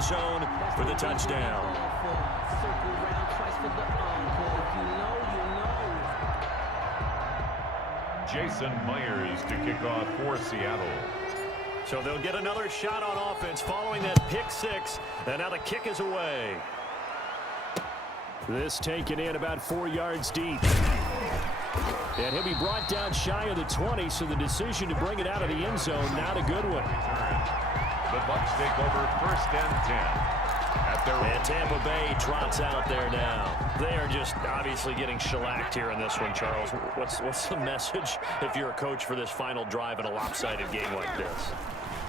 end zone for the touchdown. Jason Myers to kick off for Seattle. So they'll get another shot on offense following that pick six. And now the kick is away. This taken in about 4 yards deep. And he'll be brought down shy of the 20, so the decision to bring it out of the end zone, not a good one. The Bucs take over 1st and 10. And Tampa Bay trots out there now. They are just obviously getting shellacked here in this one, Charles. What's the message if you're a coach for this final drive in a lopsided game like this?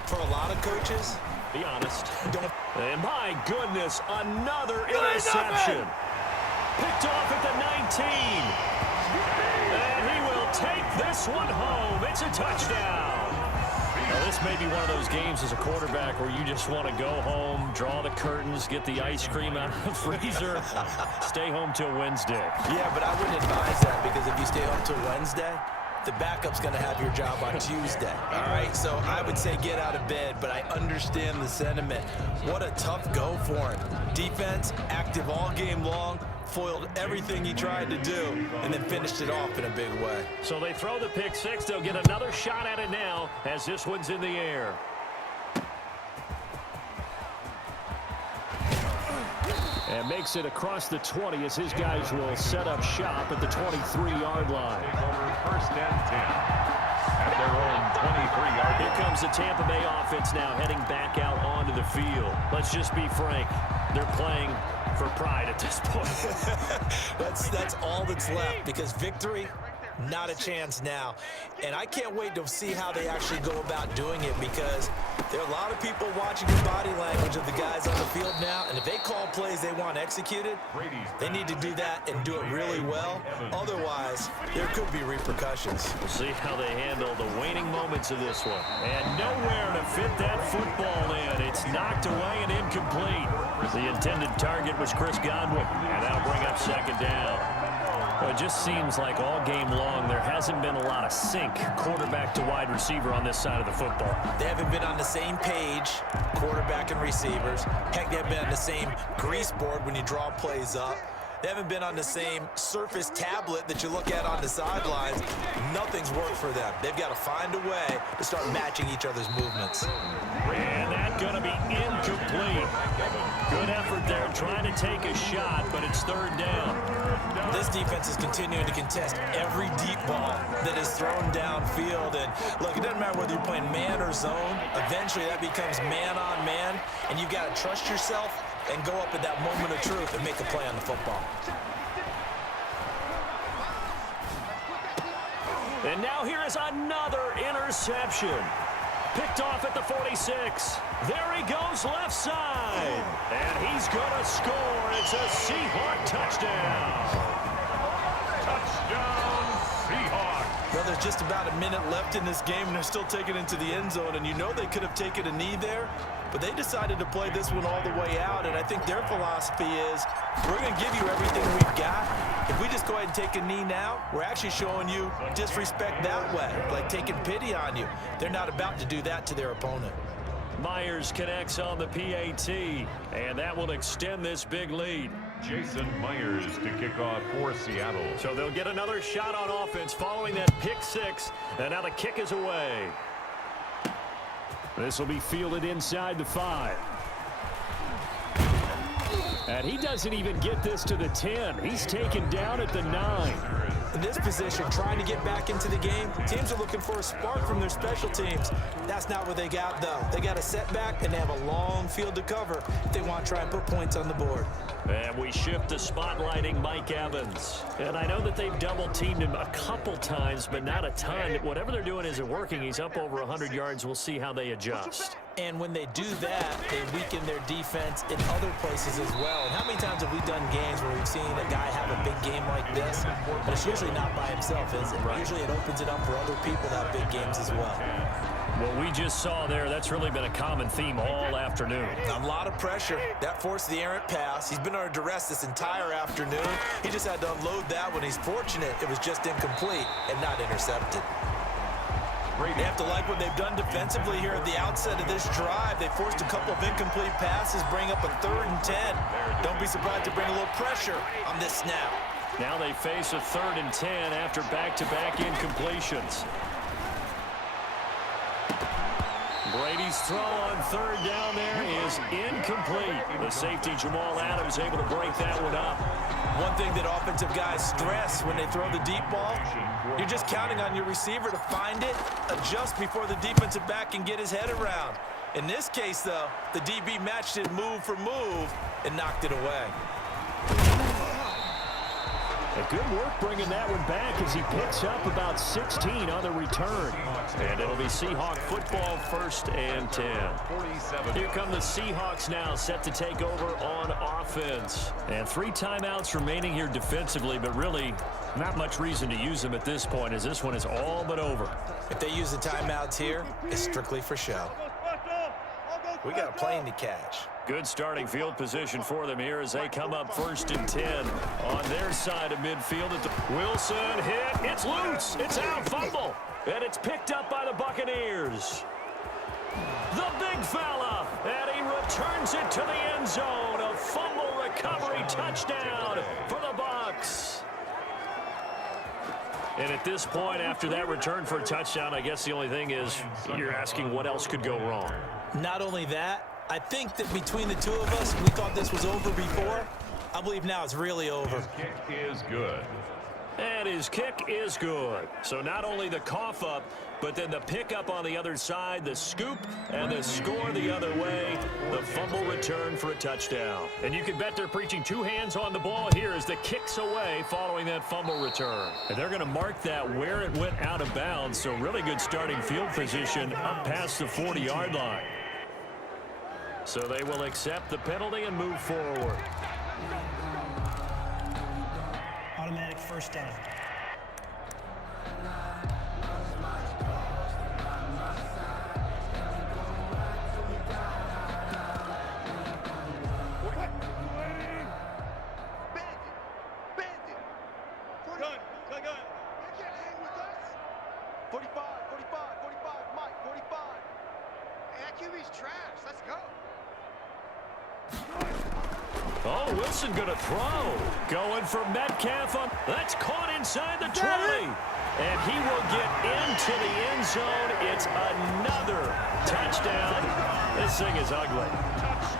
For a lot of coaches, be honest. And my goodness, another interception. Picked off at the 19. And he will take this one home. It's a touchdown. Now, this may be one of those games as a quarterback where you just want to go home, draw the curtains, get the ice cream out of the freezer, stay home till Wednesday. Yeah, but I wouldn't advise that, because if you stay home till Wednesday, the backup's going to have your job on Tuesday. All right, so I would say get out of bed, but I understand the sentiment. What a tough go for him. Defense, active all game long, foiled everything he tried to do, and then finished it off in a big way. So they throw the pick six. They'll get another shot at it now as this one's in the air. And makes it across the 20 as his guys will set up shop at the 23-yard line. Over 1st and 10 at their own 23-yard line. Here comes the Tampa Bay offense now heading back out onto the field. Let's just be frank. They're playing for pride at this point. that's all that's left, because victory, not a chance now. And I can't wait to see how they actually go about doing it, because there are a lot of people watching the body language of the guys on the field now, and if they call plays they want executed, they need to do that and do it really well. Otherwise, there could be repercussions. We'll see how they handle the waning moments of this one. And nowhere to fit that football in. It's knocked away and incomplete. The intended target was Chris Godwin, and that'll bring up 2nd down. Well, it just seems like all game long there hasn't been a lot of sync quarterback to wide receiver on this side of the football. They haven't been on the same page, quarterback and receivers. Heck, they haven't been on the same grease board when you draw plays up. They haven't been on the same Surface tablet that you look at on the sidelines. Nothing's worked for them. They've got to find a way to start matching each other's movements. And that's going to be incomplete. Good effort there trying to take a shot, but it's 3rd down. This defense is continuing to contest every deep ball that is thrown downfield. And look, it doesn't matter whether you're playing man or zone. Eventually that becomes man on man, and you've got to trust yourself and go up at that moment of truth and make a play on the football. And now here is another interception. Picked off at the 46. There he goes left side. And he's going to score. It's a Seahawk touchdown. Touchdown, Seahawks. Well, there's just about a minute left in this game, and they're still taking it into the end zone. And you know they could have taken a knee there, but they decided to play this one all the way out. And I think their philosophy is, we're going to give you everything we've got. If we just go ahead and take a knee now, we're actually showing you disrespect that way, like taking pity on you. They're not about to do that to their opponent. Myers connects on the PAT, and that will extend this big lead. Jason Myers to kick off for Seattle. So they'll get another shot on offense following that pick six, and now the kick is away. This will be fielded inside the 5. And he doesn't even get this to the 10. He's taken down at the 9. In this position, trying to get back into the game, teams are looking for a spark from their special teams. That's not what they got, though. They got a setback, and they have a long field to cover if they want to try and put points on the board. And we shift to spotlighting Mike Evans. And I know that they've double-teamed him a couple times, but not a ton. Whatever they're doing isn't working. He's up over 100 yards. We'll see how they adjust. And when they do that, they weaken their defense in other places as well. And how many times have we done games where we've seen a guy have a big game like this? But it's usually not by himself, is it? Right. Usually it opens it up for other people to have big games as well. What we just saw there, that's really been a common theme all afternoon. A lot of pressure. That forced the errant pass. He's been under duress this entire afternoon. He just had to unload that one. He's fortunate it was just incomplete and not intercepted. They have to like what they've done defensively here at the outset of this drive. They forced a couple of incomplete passes, bring up a 3rd and 10. Don't be surprised to bring a little pressure on this snap. Now they face a 3rd and 10 after back-to-back incompletions. Brady's throw on 3rd down there is incomplete. The safety Jamal Adams able to break that one up. One thing that offensive guys stress when they throw the deep ball, you're just counting on your receiver to find it, adjust before the defensive back can get his head around. In this case, though, the DB matched it move for move and knocked it away. A good work bringing that one back as he picks up about 16 on the return. And it'll be Seahawk football, 1st and 10. Here come the Seahawks now, set to take over on offense. And 3 timeouts remaining here defensively, but really not much reason to use them at this point, as this one is all but over. If they use the timeouts here, it's strictly for show. We got a plane to catch. Good starting field position for them here as they come up 1st and 10 on their side of midfield. Wilson hit. It's loose. It's out. Fumble. And it's picked up by the Buccaneers. The big fella. And he returns it to the end zone. A fumble recovery touchdown for the Bucs. And at this point, after that return for a touchdown, I guess the only thing is you're asking what else could go wrong. Not only that, I think that between the two of us, we thought this was over before. I believe now it's really over. His kick is good. And his kick is good. So not only the cough up, but then the pickup on the other side, the scoop, and the score the other way. The fumble return for a touchdown. And you can bet they're preaching 2 hands on the ball here as the kick's away following that fumble return. And they're going to mark that where it went out of bounds. So really good starting field position up past the 40-yard line. So they will accept the penalty and move forward. Automatic 1st down. Oh, Wilson going to throw. Going for Metcalf. That's caught inside the 20. And he will get into the end zone. It's another touchdown. This thing is ugly.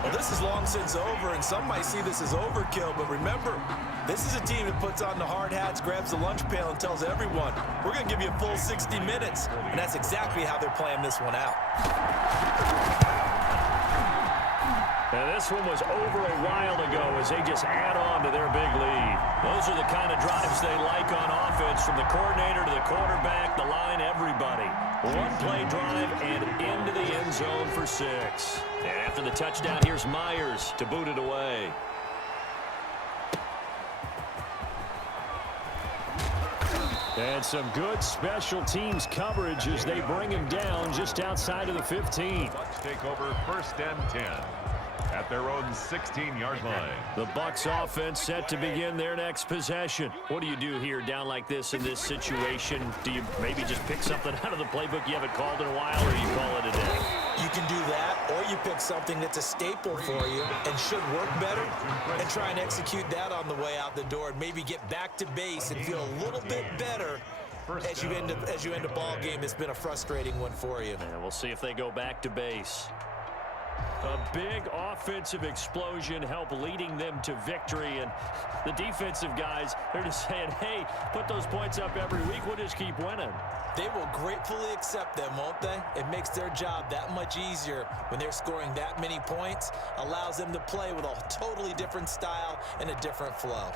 Well, this is long since over, and some might see this as overkill. But remember, this is a team that puts on the hard hats, grabs the lunch pail, and tells everyone, we're going to give you a full 60 minutes. And that's exactly how they're playing this one out. And this one was over a while ago as they just add on to their big lead. Those are the kind of drives they like on offense, from the coordinator to the quarterback, the line, everybody. 1-play drive and into the end zone for 6. And after the touchdown, here's Myers to boot it away. And some good special teams coverage as they bring him down just outside of the 15. Bucs take over 1st and 10 at their own 16-yard line. The Bucs offense set to begin their next possession. What do you do here down like this in this situation? Do you maybe just pick something out of the playbook you haven't called in a while, or you call it a day? You can do that, or you pick something that's a staple for you and should work better and try and execute that on the way out the door and maybe get back to base and feel a little bit better as you end a ball game that's been a frustrating one for you. And we'll see if they go back to base. A big offensive explosion helped leading them to victory, and the defensive guys, they're just saying, hey, put those points up every week, we'll just keep winning. They will gratefully accept them, won't they? It makes their job that much easier when they're scoring that many points, allows them to play with a totally different style and a different flow.